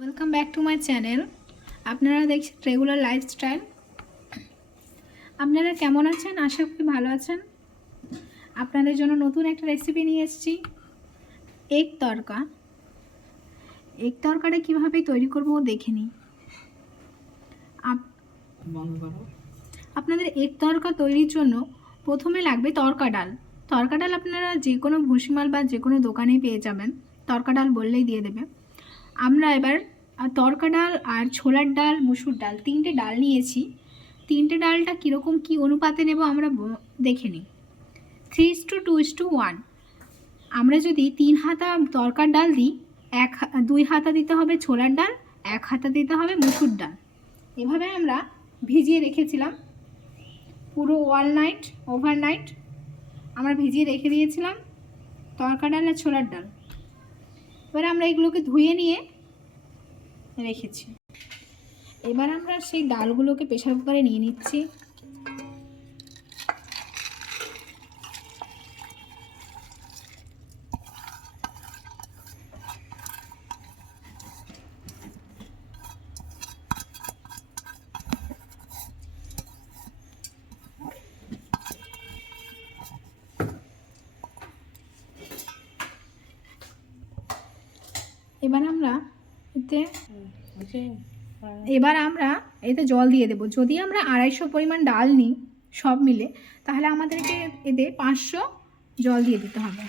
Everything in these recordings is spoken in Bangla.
Welcome back to my channel. আপনারা দেখছেন রেগুলার লাইফস্টাইল। আপনারা কেমন আছেন? আশা করি ভালো আছেন। আপনাদের জন্য নতুন একটা রেসিপি নিয়ে এসেছি, এগ তড়কা। এগ তড়কাটা কীভাবে তৈরি করবো দেখে নিই। আপনাদের এগ তড়কা তৈরির জন্য প্রথমে লাগবে তড়কা ডাল। তড়কা ডাল আপনারা যে কোনো ভুসিমাল বা যে কোনো দোকানেই পেয়ে যাবেন, তড়কা ডাল বললেই দিয়ে দেবে। আমরা এবার তড়কা ডাল আর ছোলার ডাল, মুসুর ডাল, তিনটে ডাল নিয়েছি। তিনটে ডালটা কীরকম কী অনুপাতে নেব আমরা দেখে নিই। 3:2:1। আমরা যদি 3 হাতা তড়কার ডাল দিই, 2 হাতা দিতে হবে ছোলার ডাল, 1 হাতা দিতে হবে মুসুর ডাল। এভাবে আমরা ভিজিয়ে রেখেছিলাম পুরো ওভারনাইট আমরা ভিজিয়ে রেখে দিয়েছিলাম তড়কা ডাল আর ছোলার ডাল। এবার আমরা এগুলোকে ধুয়ে নিয়ে রেখেছি। এবার আমরা সেই ডালগুলোকে প্রেসার কুকারে নিয়ে নিচ্ছি। এবার আমরা এতে জল দিয়ে দেব। যদি আমরা 250 পরিমাণ ডাল নিই সব মিলে, তাহলে আমাদেরকে এতে 500 জল দিয়ে দিতে হবে।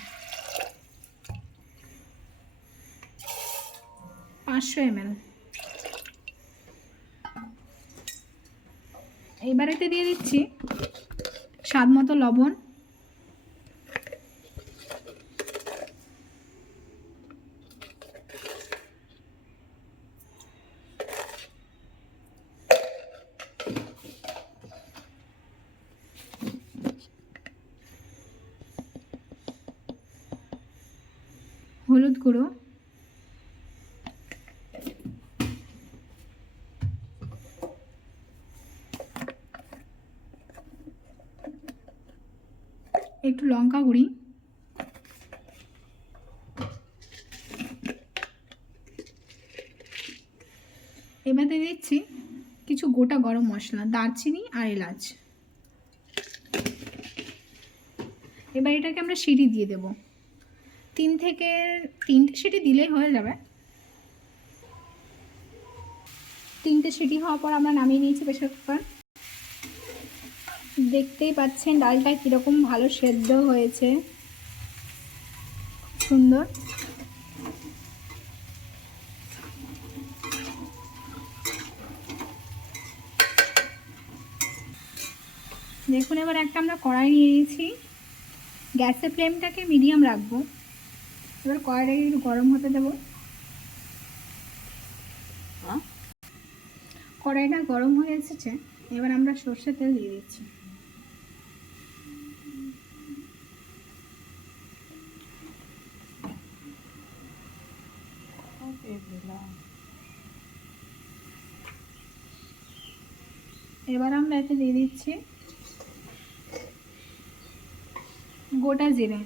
500 ml। এবার এতে দিয়ে দিচ্ছি স্বাদ মতো লবণ, হলুদ গুঁড়ো, একটু লঙ্কা গুঁড়ি, এবার দিয়ে দিচ্ছি কিছু গোটা গরম মশলা, দারচিনি আর এলাচ। এবার এটাকে আমরা সিটি দিয়ে দেব। 3 থেকে 3টে সিটি দিলেই হয়ে যাবে। 3টে সিটি হওয়ার পর আমরা নামিয়ে নিয়েছি প্রেসার কুকার। দেখতেই পাচ্ছেন ডালটা কীরকম ভালো সেদ্ধ হয়েছে, সুন্দর। দেখুন, এবার একটা আমরা কড়াই নিয়ে নিয়েছি। গ্যাসের ফ্লেমটাকে মিডিয়াম রাখবো। এবার কড়াইটাকে একটু গরম হতে দেবো। কড়াইটা গরম হয়ে এসেছে। এবার আমরা সর্ষের তেল দিয়ে দিচ্ছি। এবার আমরা এতে দিয়ে দিচ্ছি গোটা জিরে,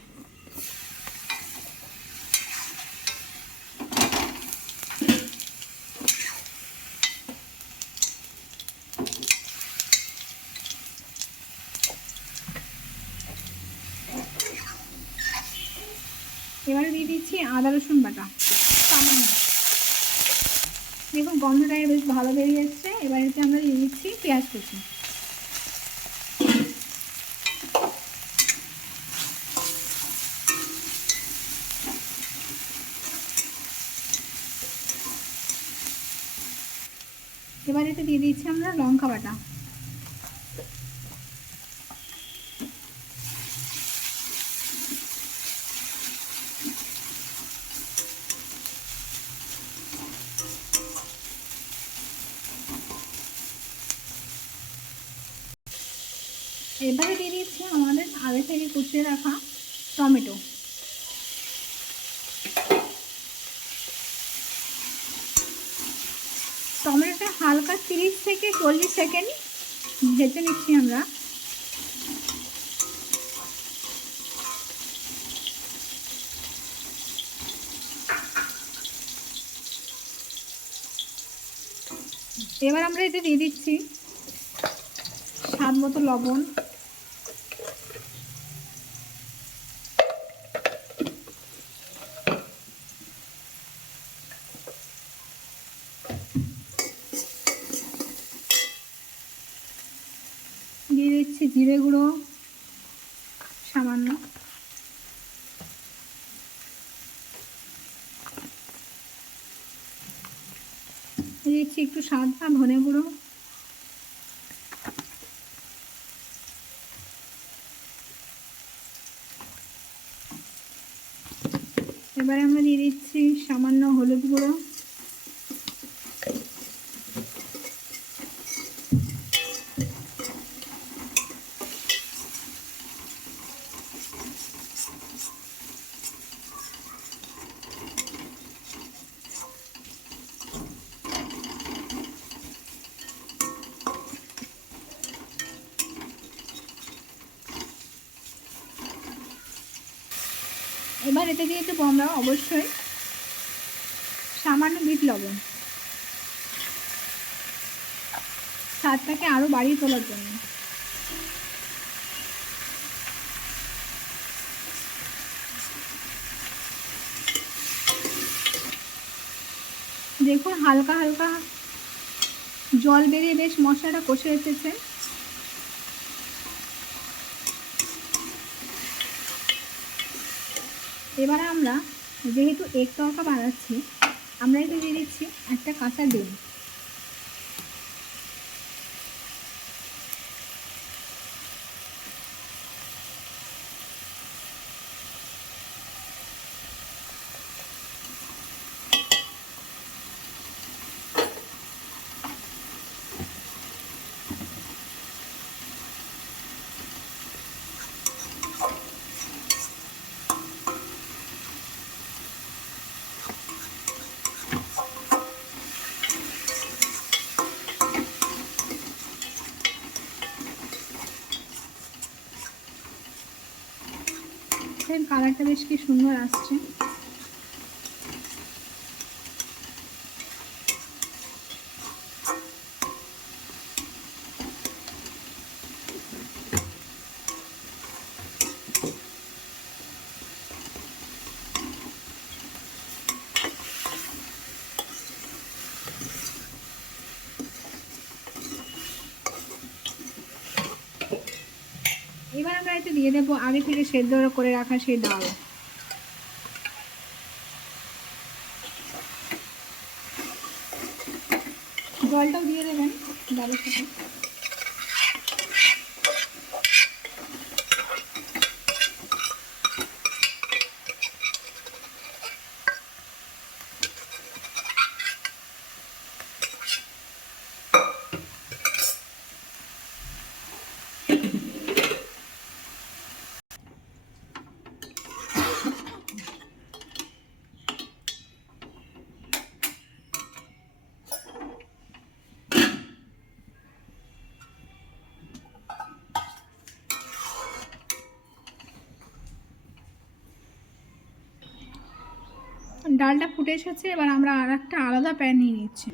এবারে দিয়ে দিচ্ছি আদা রসুন বাটা সামান্য। দেখুন গন্ধটা বেশ ভালো বেরিয়ে যাচ্ছে। এবার এতে আমরা দিয়ে দিচ্ছি পেঁয়াজ কুচি। এবার এতে দিয়ে দিচ্ছি আমরা লঙ্কা বাটা। এবারে দিয়ে দিচ্ছি আমাদের আগে থেকে কুচিয়ে রাখা টমেটো। টমেটোটা হালকা 30 থেকে 40 সেকেন্ড ভেজে নিচ্ছি আমরা। এবার আমরা এতে দিয়ে দিচ্ছি স্বাদ মতো লবণ, দিয়ে দিচ্ছি জিরে গুঁড়ো সামান্য, দিয়ে দিচ্ছি একটু সাদা ধনে গুঁড়ো, এবারে আমরা দিয়ে দিচ্ছি সামান্য হলুদ গুঁড়ো, এবার এতে দিয়ে দেবো আমরা অবশ্যই সামান্য বিট লবণ, স্বাদটাকে আরও বাড়িয়ে তোলার জন্য। দেখুন হালকা হালকা জল বেরিয়ে বেশ মশলাটা কষে এসেছে। এবারে আমরা যেহেতু এগ তড়কা বানাচ্ছি, আমরা এতে দিয়ে দিচ্ছি একটা কাঁচা ডিম। এর কালারটা বেশ কি সুন্দর আসছে। এবার আমরা এতে দিয়ে দেবো আগে থেকে সেদ্ধ করে রাখা সেই ডাল। জলটাও দিয়ে দেবেন ডালের সাথে। ডালটা ফুটে এসেছে, এবার আমরা আর একটা আলাদা প্যান নিয়ে নিচ্ছি।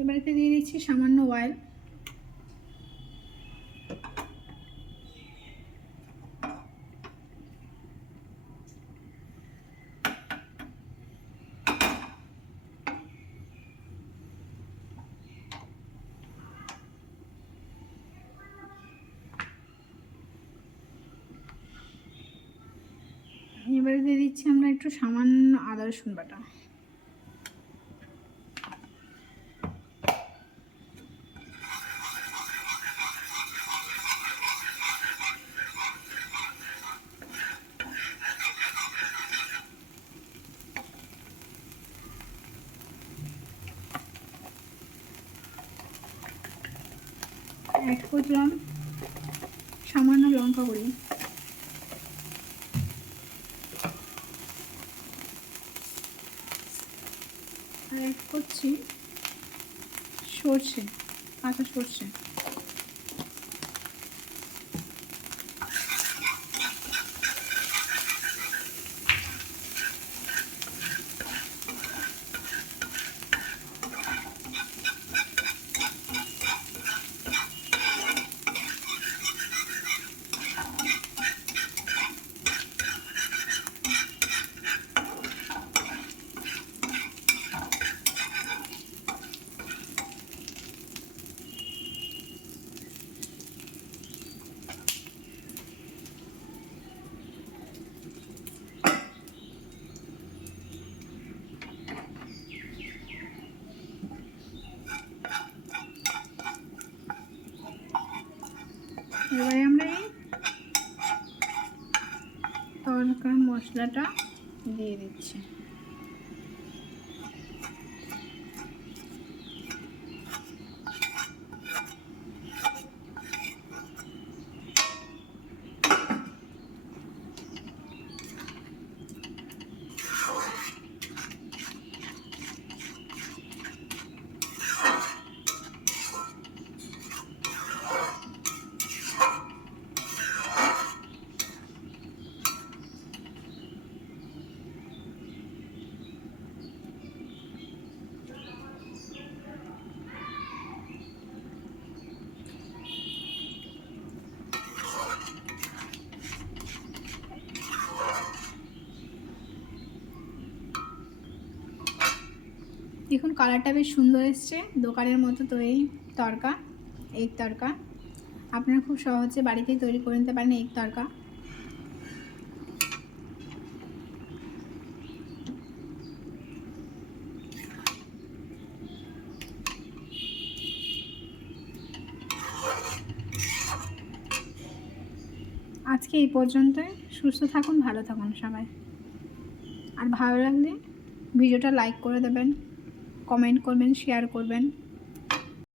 এবারেতে দিয়ে দিচ্ছি সামান্য অয়েল, এবারে দিয়ে দিচ্ছি আমরা একটু সামান্য আদা রসুন বাটা, অ্যাড করলাম সামান্য লঙ্কা গুঁড়ি, আর অ্যাড করছি সর্ষে, কাঁচা সর্ষে। এবারে আমরা এই তড়কা মশলাটা দিয়ে দিচ্ছি। দেখুন কালারটা বেশ সুন্দর এসছে, দোকানের মতো তৈরি তড়কা, এগ তড়কা। আপনারা খুব সহজে বাড়িতেই তৈরি করে নিতে পারেন এগ তড়কা। আজকে এই পর্যন্তই। সুস্থ থাকুন, ভালো থাকুন সবাই। আর ভালো লাগলে ভিডিওটা লাইক করে দেবেন, কমেন্ট করবেন, শেয়ার করবেন।